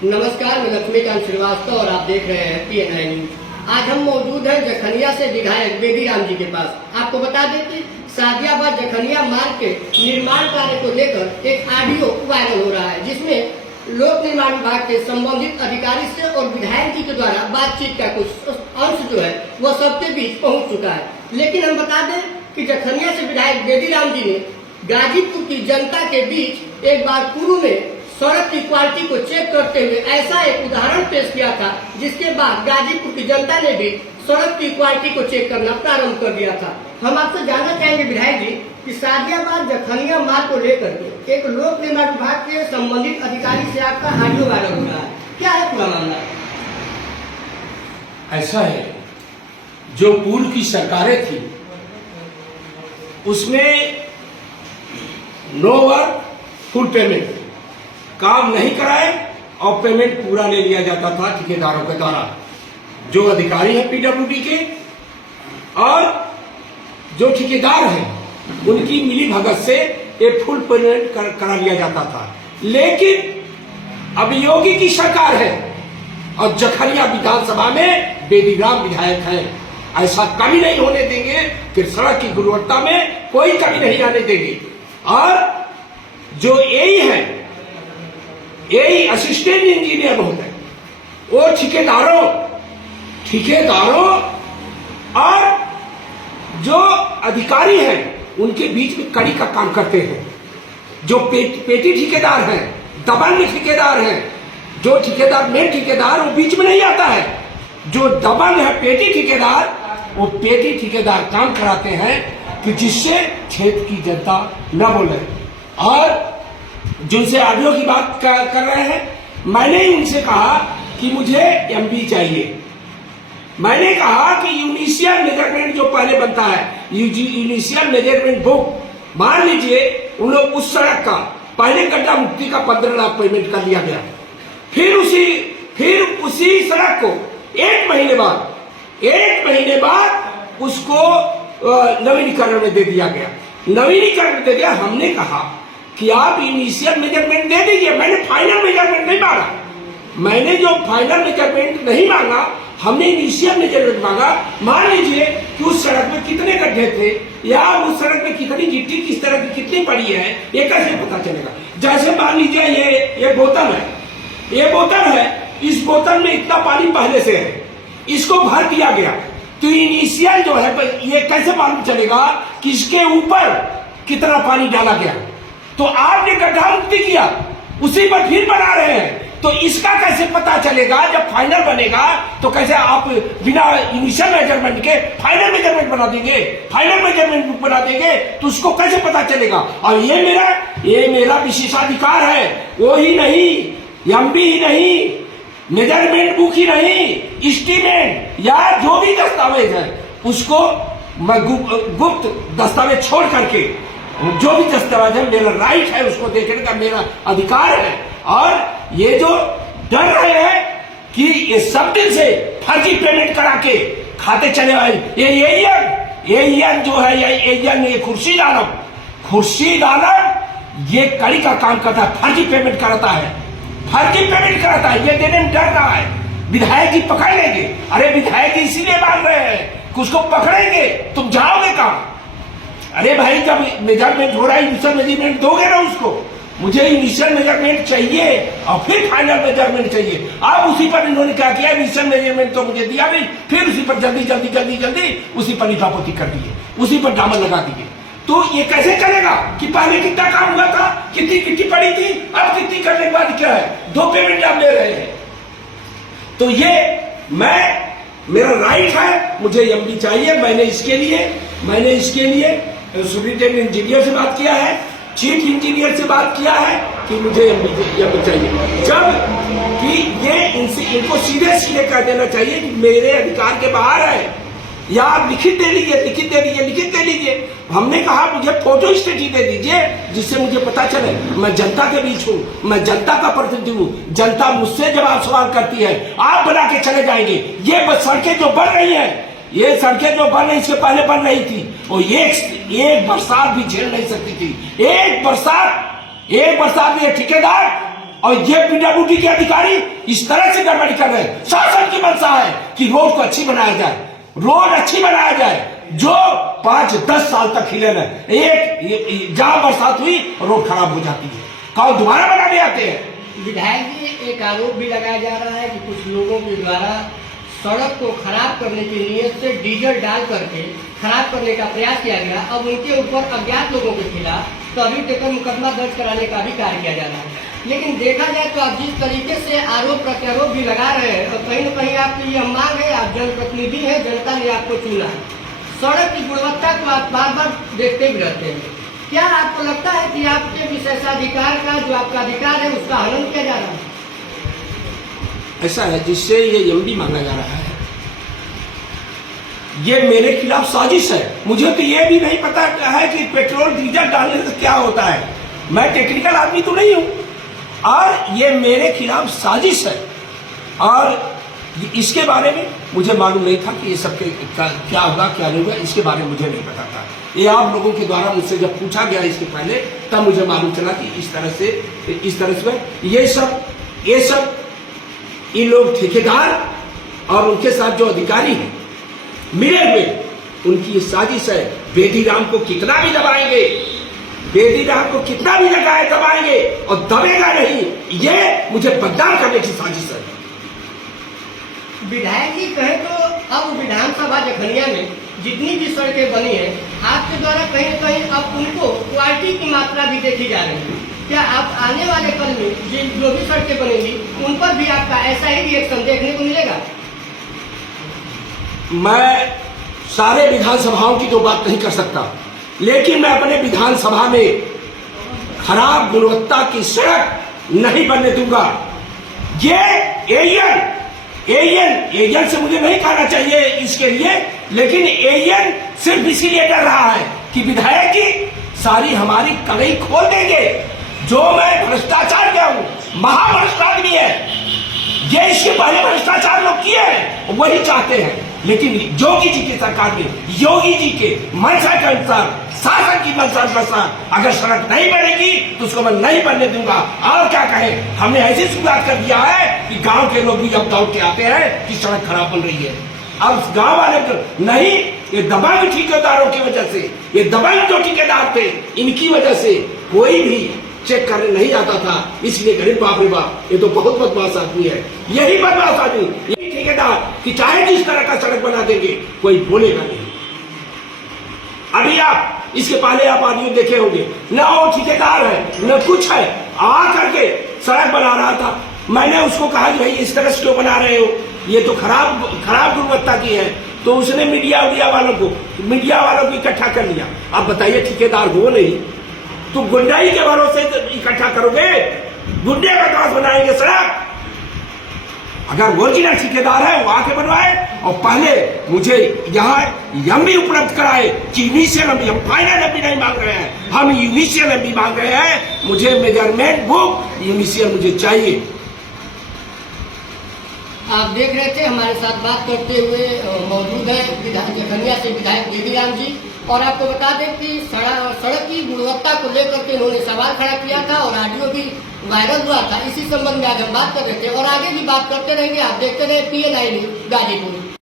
नमस्कार, मैं लक्ष्मीकांत श्रीवास्तव और आप देख रहे हैं PNI न्यूज। आज हम मौजूद हैं जखनिया से विधायक बेदीराम जी के पास। आपको बता दें कि सादियाबाद जखनिया मार्ग के निर्माण कार्य को लेकर एक ऑडियो वायरल हो रहा है, जिसमें लोक निर्माण विभाग के संबंधित अधिकारी से और विधायक जी के द्वारा बातचीत का कुछ अंश जो है वह सबके बीच पहुंच चुका है। लेकिन हम बता दें कि जखनिया से विधायक बेदीराम जी ने गाजीपुर की जनता के बीच एक बार पूर्व में सड़क की क्वालिटी को चेक करते हुए ऐसा एक उदाहरण पेश किया था, जिसके बाद गाजीपुर की जनता ने भी सड़क की क्वालिटी को चेक करना प्रारंभ कर दिया था। हम आपसे जानना चाहेंगे विधायक जी कि सादियाबाद जखनिया मार्ग को लेकर के एक लोक निर्माण विभाग के संबंधित अधिकारी से आपका ऑडियो वायरल हो रहा है, क्या है पूरा मामला? ऐसा है, जो पूर्व की सरकारें थी उसमें नो वर्क फुल पेमेंट, काम नहीं कराए और पेमेंट पूरा ले लिया जाता था ठेकेदारों के द्वारा। जो अधिकारी हैं PWD के और जो ठेकेदार हैं उनकी मिली भगत से ये फुल पेमेंट करा लिया जाता था। लेकिन अब योगी की सरकार है और जखनिया विधानसभा में बेदीराम विधायक हैं। ऐसा कभी नहीं होने देंगे कि सड़क की गुणवत्ता में कोई कमी नहीं आने देंगे। और जो यही है, यही असिस्टेंट इंजीनियर महोदय, वो ठेकेदारों और जो अधिकारी हैं उनके बीच में कड़ी का काम करते हैं। जो पेटी ठेकेदार हैं, दबंग ठेकेदार हैं, जो ठेकेदार मेन ठेकेदार वो बीच में नहीं आता है। जो दबंग है पेटी ठेकेदार, वो पेटी ठेकेदार काम कराते हैं कि जिससे क्षेत्र की जनता न बोले। और जिनसे ऑडियो की बात कर रहे हैं, मैंने उनसे कहा कि मुझे MB चाहिए। मैंने कहा कि यूनिशियल मेजरमेंट जो पहले बनता है, यूनिशियल मेजरमेंट बुक, मान लीजिए उन लोग उस सड़क का पहले गड्ढा मुक्ति का 15 लाख पेमेंट कर लिया गया। फिर उसी सड़क को एक महीने बाद उसको नवीनीकरण में दे दिया गया। हमने कहा कि आप इनिशियल मेजरमेंट दे दीजिए, मैंने फाइनल मेजरमेंट नहीं मांगा। मैंने जो फाइनल मेजरमेंट नहीं मांगा, हमने इनिशियल मेजरमेंट मांगा। मान लीजिए कि उस सड़क में कितने गड्ढे थे या उस सड़क में कितनी गिट्टी किस तरह की कितनी पड़ी है, ये कैसे पता चलेगा? जैसे मान लीजिए ये बोतल है, इस बोतल में इतना पानी पहले से है, इसको भर दिया गया, तो इनिशियल जो है ये कैसे मालूम चलेगा कि इसके ऊपर कितना पानी डाला गया? तो आपने गड्ढा मुक्ति किया, उसी पर फिर बना रहे हैं, तो इसका कैसे पता चलेगा? जब फाइनल बनेगा तो कैसे आप बिना इनिशियल मेजरमेंट के फाइनल मेजरमेंट बना देंगे? फाइनल मेजरमेंट बुक बना देंगे तो उसको कैसे पता चलेगा? और ये मेरा विशेषाधिकार है। वो ही नहीं, MB ही नहीं, मेजरमेंट बुक ही नहीं, एस्टीमेट या जो भी दस्तावेज है उसको मैं गुप्त दस्तावेज छोड़ करके जो भी दस्तावेज है, मेरा राइट है उसको देखने का, मेरा अधिकार है। और ये जो डर रहे हैं कि ये सब दिन से फर्जी पेमेंट करा के खाते चले आए, ये जो है ये खुर्शीद आलम ये कड़ी का काम करता है, फर्जी पेमेंट कराता है। ये देने में डर रहा है विधायक जी पकड़ लेंगे। अरे विधायक जी इसीलिए मार रहे हैं कि उसको पकड़ेंगे, तुम जाओगे कहां? अरे भाई, जब मेजरमेंट हो रहा है इनिशियल मेजरमेंट दोगे ना उसको। मुझे इनिशियल मेजरमेंट चाहिए और फिर फाइनल मेजरमेंट चाहिए। अब उसी पर इन्होंने क्या किया, इनिशियल मेजरमेंट तो मुझे दिया नहीं, फिर उसी पर जल्दी उसी पर लिपापोती कर दिए, उसी पर दामन लगा दिए। तो ये कैसे चलेगा कि पहले कितना काम हुआ था, कितनी गिट्टी पड़ी थी, अब कितनी करने के बाद क्या है, 2 पेमेंट आप ले रहे हैं? तो ये मेरा राइट है, मुझे MB चाहिए। मैंने इसके लिए सुपरिटेंडेंट इंजीनियर से बात किया है, चीफ इंजीनियर से बात किया है कि मुझे MB चाहिए। जब कि इनको सीधे कह देना चाहिए कि मेरे अधिकार के बाहर है, या आप लिखित दे लीजिए। हमने कहा मुझे फोटो स्टेटी दे दीजिए जिससे मुझे पता चले मैं जनता के बीच हूँ, मैं जनता का प्रतिनिधि हूँ। जनता मुझसे जवाब सवाल करती है, आप बना के चले जाएंगे। ये सड़कें जो बन रही हैं, इससे पहले बन रही थी, वो एक बरसात भी झेल नहीं सकती थी। एक बरसात में ठेकेदार और ये पीडब्ल्यूडी के अधिकारी इस तरह से गड़बड़ी कर रहे हैं। शासन की मंशा है कि रोड को अच्छी बनाया जाए, रोड अच्छी बनाया जाए, जो 5-10 साल तक खिले न, एक जहां बरसात हुई रोड खराब हो जाती है, कौन दोबारा बनाने आते हैं। विधायक जी, एक आरोप भी लगाया जा रहा है कि कुछ लोगों के द्वारा सड़क को खराब करने की नीयत से डीजल डाल करके खराब करने का प्रयास किया गया। अब उनके ऊपर अज्ञात लोगों के खिलाफ तभी देकर मुकदमा दर्ज कराने का भी कार्य किया जा रहा है। लेकिन देखा जाए तो आप जिस तरीके से आरोप प्रत्यारोप भी लगा रहे हैं, तो कहीं न कहीं आपकी ये मांग है, आप जनप्रतिनिधि हैं, जनता ने आपको चुना है, सड़क की गुणवत्ता को आप बार बार देखते भी रहते हैं। क्या आपको लगता है कि आपके विशेषाधिकार का जो आपका अधिकार है उसका हनन किया जा रहा है? ऐसा है जिससे ये एमडी मांगा जा रहा है, ये मेरे खिलाफ साजिश है। मुझे तो ये भी नहीं पता है कि पेट्रोल डीजल डालने से क्या होता है, मैं टेक्निकल आदमी तो नहीं हूं, और ये मेरे खिलाफ साजिश है। और इसके बारे में मुझे मालूम नहीं था कि ये सब क्या होगा क्या नहीं होगा, इसके बारे में मुझे नहीं पता था। ये आप लोगों के द्वारा मुझसे जब पूछा गया इसके पहले, तब मुझे मालूम चला कि इस तरह से ये सब ये लोग ठेकेदार और उनके साथ जो अधिकारी हैं मिले हुए, उनकी ये साजिश है। बेदीराम को कितना भी दबाएंगे, बेदीराम को कितना भी लगाए दबाएंगे और दबेगा नहीं, ये मुझे बदनाम करने की साजिश है। विधायक जी कहें तो अब विधानसभा जखनिया में जितनी भी सड़कें बनी है, आपके द्वारा कहीं न कहीं अब उनको क्वालिटी की मात्रा भी देखी जा रही है। क्या आप आने वाले कल में जो भी सड़कें बनेंगी उन पर भी आपका ऐसा ही रिएक्शन देखने को मिलेगा? मैं सारे विधानसभाओं की तो बात नहीं कर सकता, लेकिन मैं अपने विधानसभा में खराब गुणवत्ता की सड़क नहीं बनने दूंगा। ये एएन से मुझे नहीं कहना चाहिए इसके लिए, लेकिन एएन सिर्फ इसीलिए डर रहा है कि विधायक की सारी हमारी कड़ई खोल देंगे। जो मैं भ्रष्टाचार किया हूं, महाभ्रष्ट आदमी है, ये इसके पहले भ्रष्टाचार लोग किए हैं, वही चाहते हैं। लेकिन योगी जी की सरकार में, योगी जी के मंशा के अनुसार, शासन की मंशा के अनुसार अगर सड़क नहीं बनेगी तो उसको मैं नहीं बनने दूंगा। और क्या कहें, हमने ऐसी शुरुआत कर दिया है कि गांव के लोग भी अब दौड़ के आते हैं कि सड़क खराब बन रही है। अब गांव वाले तो नहीं, ये दबंग ठेकेदारों की वजह से, ये दबंग जो ठेकेदार थे इनकी वजह से कोई भी चेक करने नहीं आता था, इसलिए गरीब बाप रे बाप, ये तो बहुत बदमाश आदमी है, यही बदमाश आदमी, यही ठेकेदार कि चाहे जिस तरह का सड़क बना देंगे कोई बोलेगा नहीं। अभी आप इसके पहले आप आदमी देखे होंगे, न वो ठेकेदार है न कुछ है, आ करके सड़क बना रहा था। मैंने उसको कहा कि भाई इस तरह से क्यों बना रहे हो, ये तो खराब गुणवत्ता की है। तो उसने मीडिया वालों को इकट्ठा कर लिया। अब बताइए, ठेकेदार हो नहीं तो गुंडाई के भरोसे इकट्ठा करोगे, गुंडे बदमाश बनाएंगे सड़क। अगर ओरिजिनल ठेकेदार है वो आके बनवाए, और पहले मुझे यहाँ एमबी उपलब्ध कराए कि इनिशियल एमबी, हम फाइनल एमबी नहीं मांग रहे हैं, हम इनिशियल एमबी मांग रहे हैं। मुझे मेजरमेंट बुक इनिशियल मुझे चाहिए। आप देख रहे थे, हमारे साथ बात करते हुए मौजूद है जखनिया से विधायक बेदीराम जी। और आपको बता दें कि सड़क की गुणवत्ता को लेकर के उन्होंने सवाल खड़ा किया था और ऑडियो भी वायरल हुआ था। इसी संबंध में आज हम बात कर रहे थे और आगे भी बात करते रहेंगे। आप देखते रहे PNI न्यूज़ गाजीपुर।